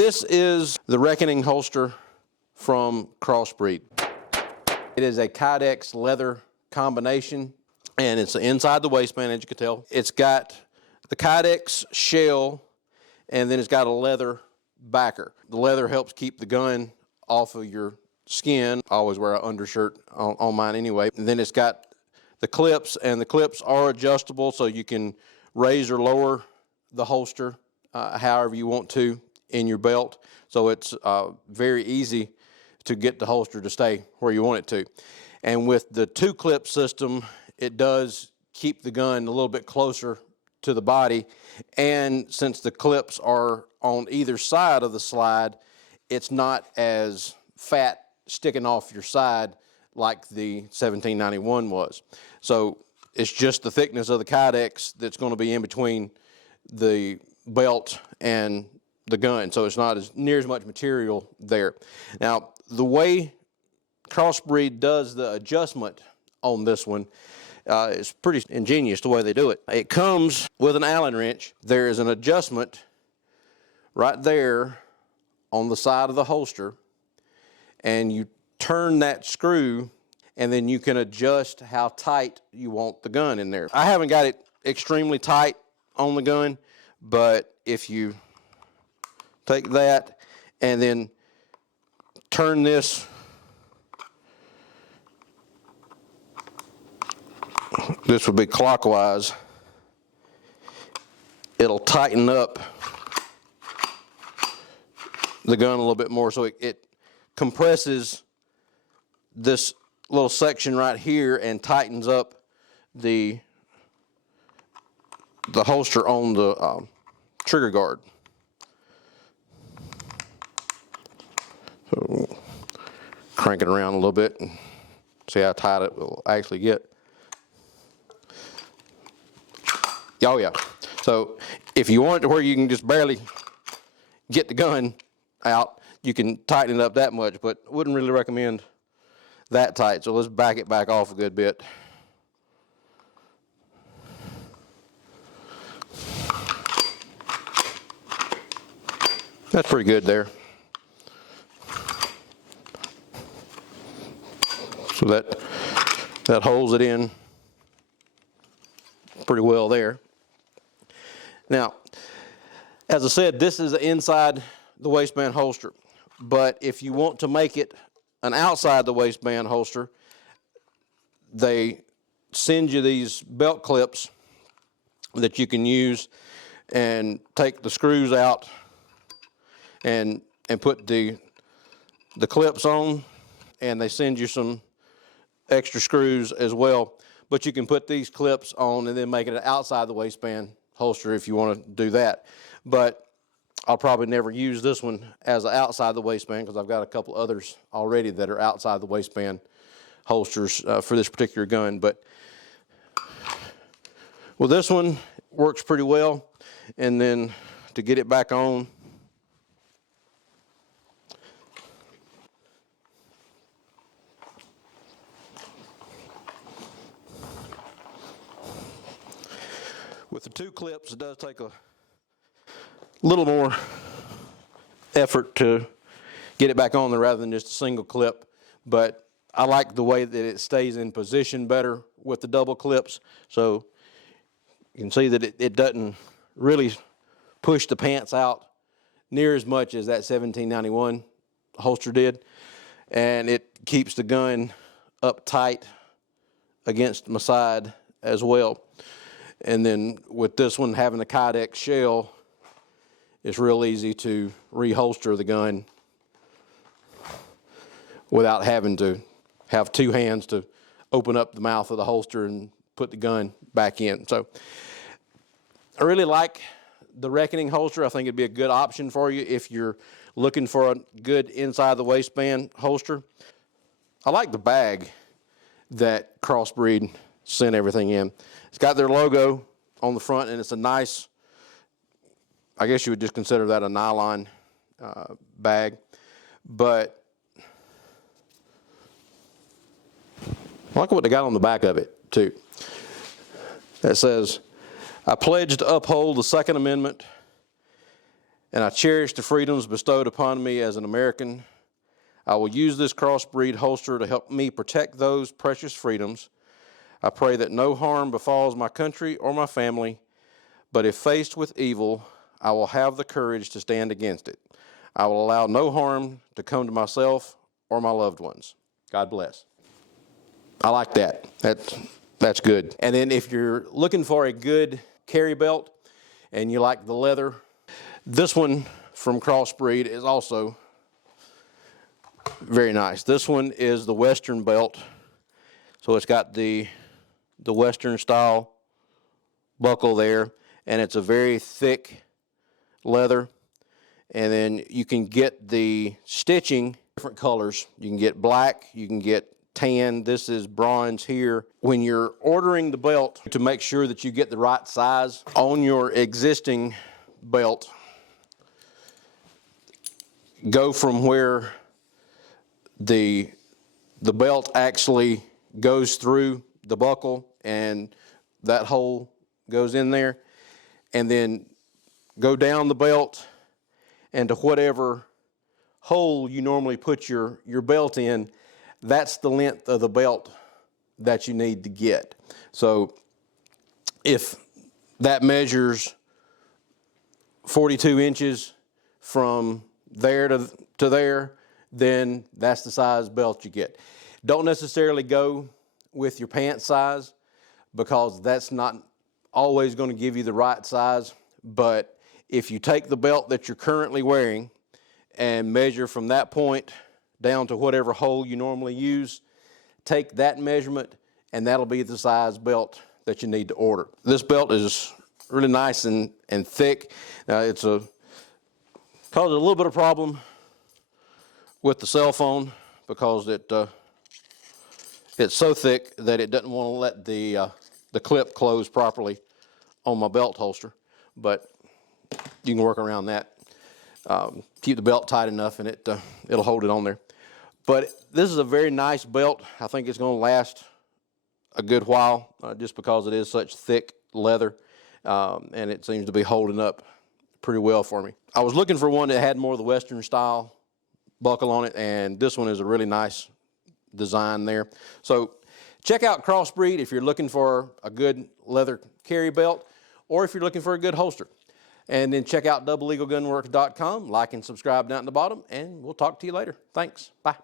This is the Reckoning holster from Crossbreed. It is a Kydex leather combination, and it's inside the waistband, as you can tell. It's got the Kydex shell, and then it's got a leather backer. The leather helps keep the gun off of your skin. I always wear an undershirt on mine anyway. And then it's got the clips, and the clips are adjustable, so you can raise or lower the holster however you want to in your belt. So it's very easy to get the holster to stay where you want it to. And with the 2-clip system, it does keep the gun a little bit closer to the body. And since the clips are on either side of the slide, it's not as fat sticking off your side like the 1791 was. So it's just the thickness of the Kydex that's going to be in between the belt and the gun, so it's not near as much material there. Now, the way Crossbreed does the adjustment on this one is pretty ingenious the way they do it. It comes with an Allen wrench. There is an adjustment right there on the side of the holster, and you turn that screw, and then you can adjust how tight you want the gun in there. I haven't got it extremely tight on the gun, but if you take that and then turn this, this would be clockwise, it'll tighten up the gun a little bit more, so it compresses this little section right here and tightens up the holster on the trigger guard. So we'll crank it around a little bit and see how tight it will actually get. Oh yeah. So if you want it to where you can just barely get the gun out, you can tighten it up that much, but wouldn't really recommend that tight. So let's back it back off a good bit. That's pretty good there. So that holds it in pretty well there. Now, as I said, this is inside the waistband holster, but if you want to make it an outside the waistband holster, they send you these belt clips that you can use and take the screws out and put the clips on, and they send you some extra screws as well. But you can put these clips on and then make it an outside the waistband holster if you want to do that. But I'll probably never use this one as an outside the waistband because I've got a couple others already that are outside the waistband holsters for this particular gun. But well, this one works pretty well. And then to get it back on, with the 2 clips, it does take a little more effort to get it back on there rather than just a single clip. But I like the way that it stays in position better with the double clips. So you can see that it doesn't really push the pants out near as much as that 1791 holster did. And it keeps the gun up tight against my side as well. And then with this one having the Kydex shell, it's real easy to reholster the gun without having to have 2 hands to open up the mouth of the holster and put the gun back in. So I really like the Reckoning holster. I think it'd be a good option for you if you're looking for a good inside the waistband holster. I like the bag that Crossbreed sent everything in. It's got their logo on the front, and it's a nice, I guess you would just consider that a nylon bag. But I like what they got on the back of it, too. It says, "I pledge to uphold the Second Amendment and I cherish the freedoms bestowed upon me as an American. I will use this Crossbreed holster to help me protect those precious freedoms. I pray that no harm befalls my country or my family, but if faced with evil, I will have the courage to stand against it. I will allow no harm to come to myself or my loved ones. God bless. I like that. That's good. And then if you're looking for a good carry belt and you like the leather, this one from Crossbreed is also very nice. This one is the Western belt. So it's got the Western style buckle there, and it's a very thick leather. And then you can get the stitching different colors. You can get black, you can get tan. This is bronze here. When you're ordering the belt, to make sure that you get the right size on your existing belt, go from where the belt actually goes through the buckle and that hole goes in there, and then go down the belt and to whatever hole you normally put your belt in, that's the length of the belt that you need to get. So if that measures 42 inches from there to there, then that's the size belt you get. Don't necessarily go with your pant size, because that's not always going to give you the right size. But if you take the belt that you're currently wearing and measure from that point down to whatever hole you normally use, take that measurement, and that'll be the size belt that you need to order. This belt is really nice and thick. Now it's causes a little bit of problem with the cell phone, because it's so thick that it doesn't want to let the clip close properly on my belt holster. But you can work around that. Keep the belt tight enough, and it'll hold it on there. But this is a very nice belt. I think it's going to last a good while, just because it is such thick leather, and it seems to be holding up pretty well for me. I was looking for one that had more of the Western style buckle on it, and this one is a really nice design there. So check out Crossbreed if you're looking for a good leather carry belt, or if you're looking for a good holster. And then check out doublelegalgunworks.com, like and subscribe down at the bottom, and we'll talk to you later. Thanks. Bye.